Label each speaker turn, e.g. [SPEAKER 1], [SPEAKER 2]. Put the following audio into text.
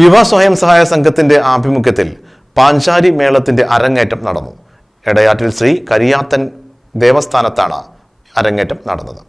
[SPEAKER 1] യുവ സ്വയം സഹായ സംഘത്തിന്റെ ആഭിമുഖ്യത്തിൽ പാഞ്ചാരി മേളത്തിന്റെ അരങ്ങേറ്റം നടന്നു. എടയാറ്റിൽ ശ്രീ കരിയാത്തൻ ദേവസ്ഥാനത്താണ് അരങ്ങേറ്റം നടന്നത്.